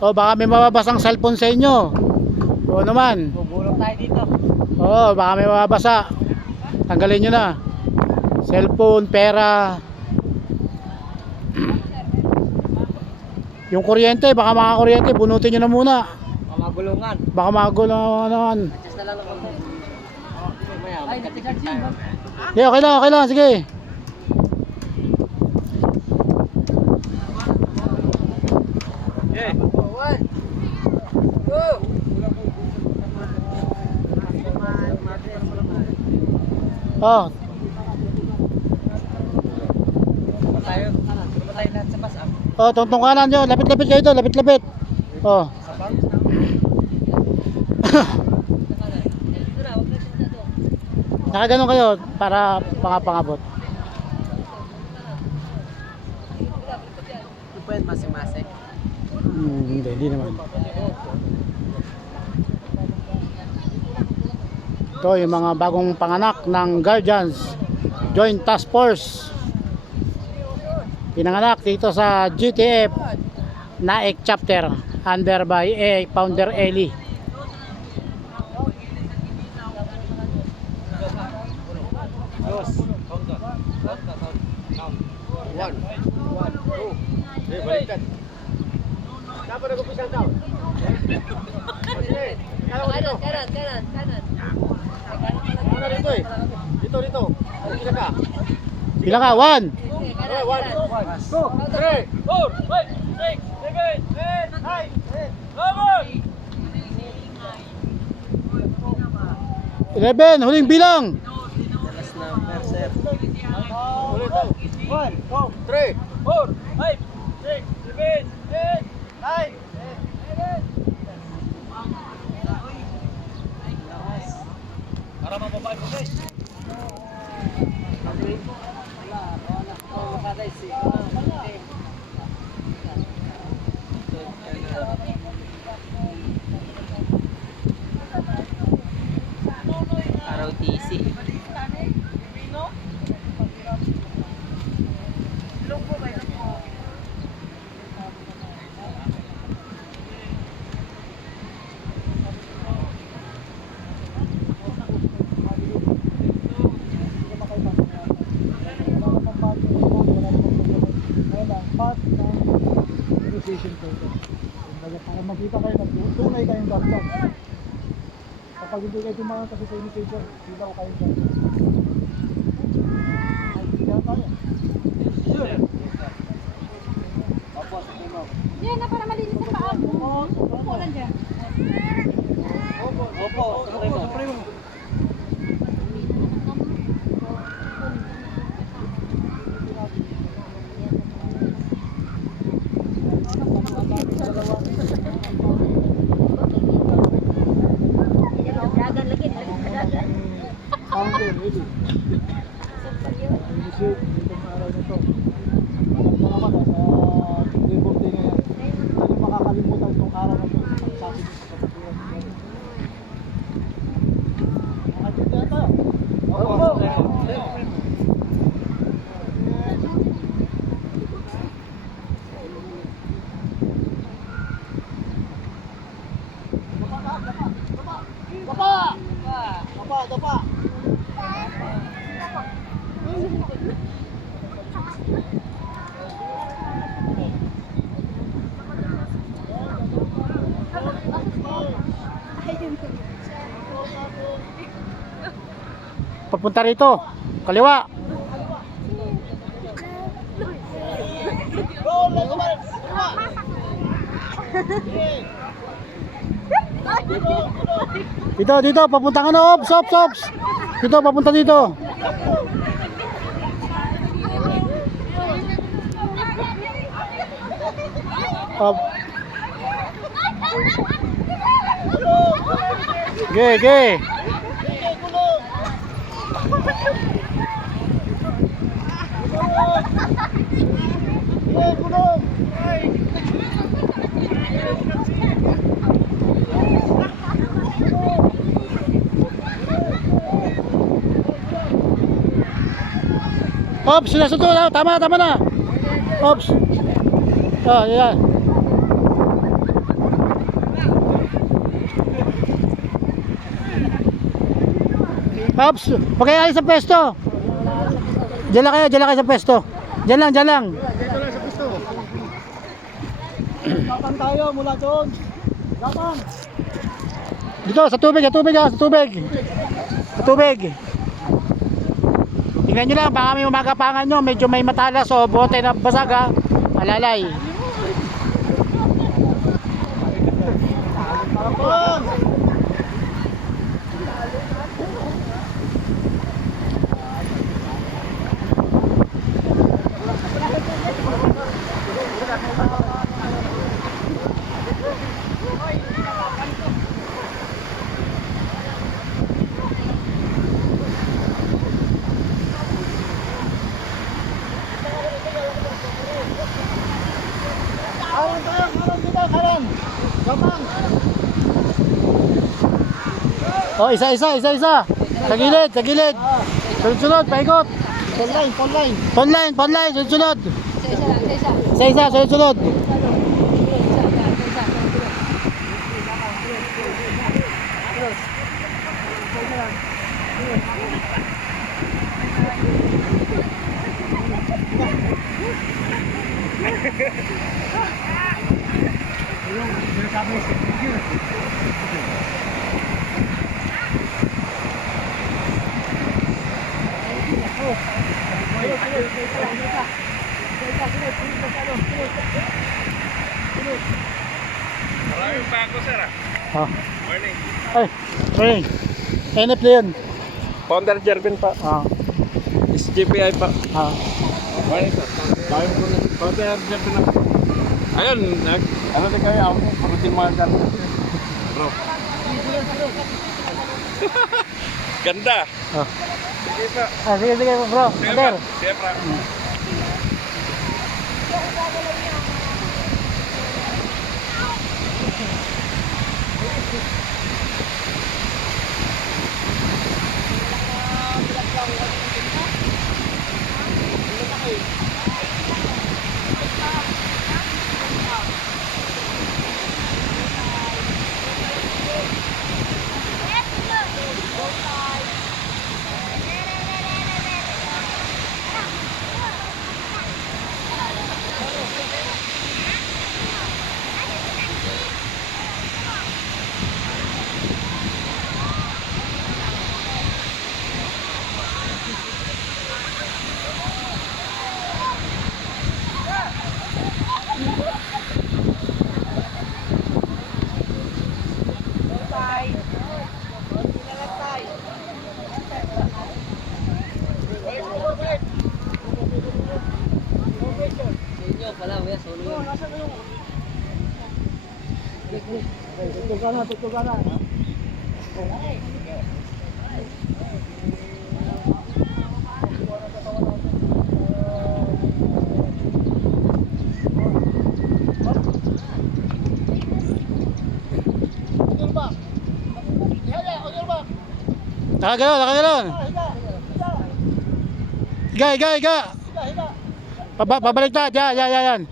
O baka may mababasang cellphone sa inyo. O naman. Bubulong tayo dito. O baka may mababasa. Tanggalin nyo na. Cellphone, pera. Yung kuryente, baka makakuryente, bunutin nyo na muna. Magulungan. Baka magulungan. Adjust na lang ng konti. Maya, magkatikit tayo. Okay, okay lang, sige. Okay. 1, 2. Oh, Tayo lahat sa bus. oh, tungtong kanan nyo. Lapit-lapit kayo ito, lapit-lapit. Oh. Nakaganon kayo para pangabot. Ito po yun, masing-masing. Hindi naman. Ito yung mga bagong panganak ng Guardians Joint Task Force. Pinanganak dito sa GTF Naik Chapter under by Founder Eli. Baliktad. Dapat nag-umpisa daw. Kanan. Kanan dito eh. Dito. Umpisa ka. Bilang ka, 1 2, 3, 4, 5, 6, 7, 8, 9, 11, huling bilang. Last number, sir. Ulit daw. 1, 2, 3, 4, 5, 6, 7, 8, 9, 10. Para mababa mo guys. ROTC. Para makita kayo na tunay kayong Guardian. Kapag hindi kayo tumangan kasi sa initiation, sila ko kayong Guardian. Ay, hindi tayo. Sure. Yan na para malinis ang paa mo. Upo lang dyan. Opo. Initiate itong araw na ito. Alam mo naman sa Labor Day ngayon, hindi makakalimutan itong araw na ito. Ang sabi nito sa kapaturan. Nakatid tayo. Opo. Dapa! Papunta rito, kaliwa. Dito, papunta ka na, ops. Dito, papunta dito. Up. Ge. Ops, sinasunod na. Tama na. Ops. Oh, yan. Ops, huwag kayo alis sa pwesto. Diyan lang kayo sa pwesto. Diyan lang. Dito lang sa gusto. Tapang tayo mula doon. Tapang. Dito, sa tubig. Sa tubig. Tingnan nyo lang, baka may umagapangan nyo. Medyo may matalas o bote na basag ha. Alalay. Tapang. Karan. Tapang. O, isa. Sa gilid. Sunod, paikot. Phone line. Phone line, sunod. Isa. Isa, sunod. Maraming bago, sir. Ah. Morning. Ay, morning. NF na yun. Founder Jervin pa. Ah, SGPI pa. ah. Morning, sir. Dahil mo na. Founder Jervin na. Ayun, ano din kayo? Ako, pagkutin mga dyan. Bro. Ganda. Ah. Sige pa. Sige bro. Sige Under. pa. Sige pa. Tutugan na. Nakagano'n. Higa. Pabaliktad. Yan.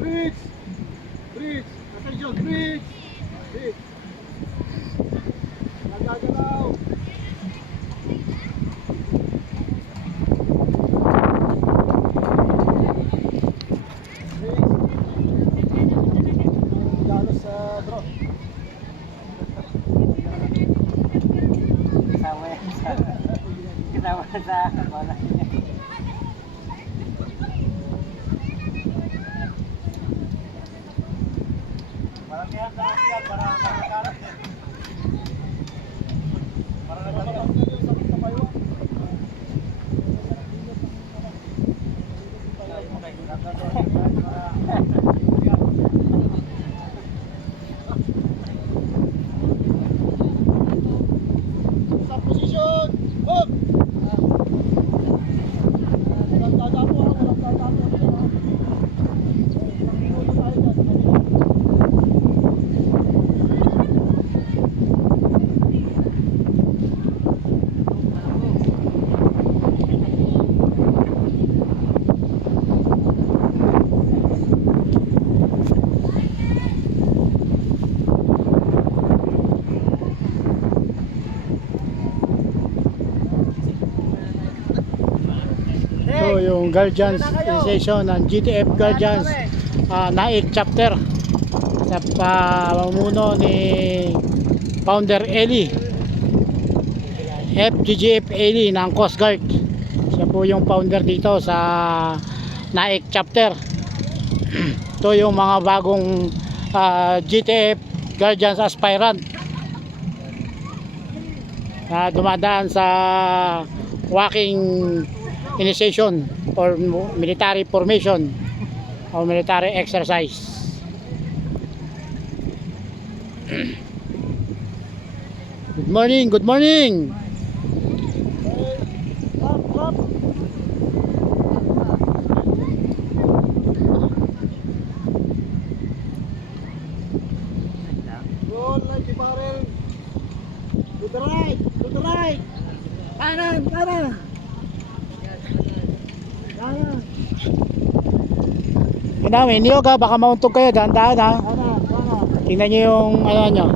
Reach! position. Breathe. Breathe. Nagagalaw. Galos sa drone. Kasama yan sa... Kasama sa... Wala. Maramihan na yan para nakakarap din. Para nakakarap. Sa position. Move. Walang tatapo, walang tatapo. Minuto tayo dyan. Ito yung Guardians Station ng GTF Guardians Naik chapter sa pamumuno ni Founder Eli FGGF Eli ng Coast Guard. Siya po yung founder dito sa Naik chapter. Ito yung mga bagong GTF Guardians aspirant na dumadaan sa walking initiation or military formation or military exercise. Good morning, good morning. Up, up. Roll like the barrel. To the right, to the right. Kanan, kanan. Kanan, Kailangan may niyog ha, baka mauntog kayo, dahan-dahan ha. kanan, kanan. Tingnan nyo yung ano nyo.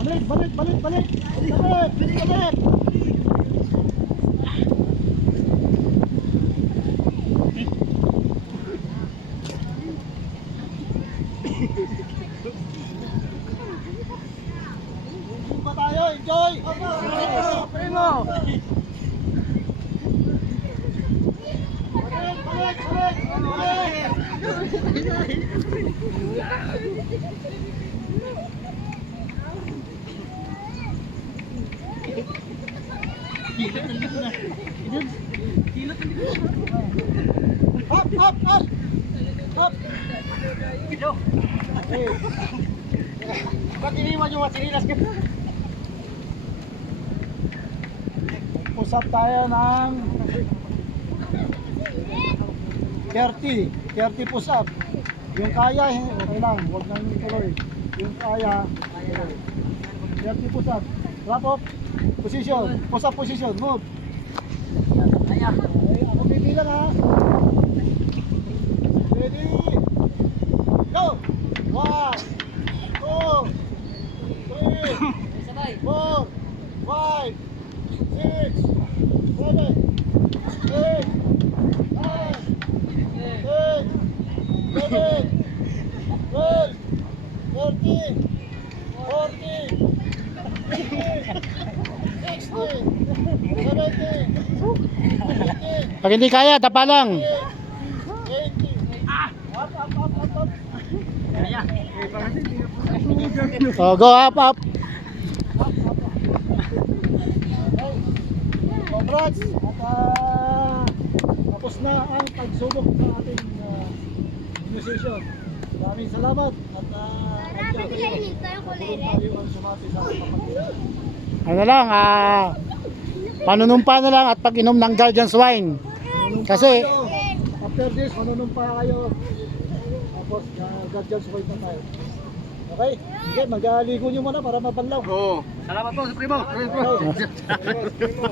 Balik, balik, balik, balik. Balik, balik. Enjoy pa tayo, enjoy. Primo. Balik, balik, balik, balik. Up, up, up. Up. Hey. Ba't iniwan yung masinilas ka? Usap tayo ng 30 push up. Yung kaya, okay lang, huwag nang ituloy. Yung kaya, 30 push up. Wrap up, position, push up position, move. Okay, ako bibilang ha. Ready? Go! 1, 2, 3, 4, 5, 6, 7, 8, 9, 10, 11, 12, 13, 14, 15, 16, 17, 18, Pag hindi kaya, tapa lang. 20. Up, up, up, up, up. So, go up, up. Congrats! At tapos na ang pagsubok sa ating musician. Maraming salamat at tayo ang sumati sa kapatid. Ano lang, panunumpa na lang at pag-inom ng Guardians wine. Kasi, After this, manunumpa kayo. Tapos, Guardians wine na tayo. Okay? Sige, mag-aligo nyo muna para mabanlaw. Oo. Salamat po sa primo. Okay. Primo.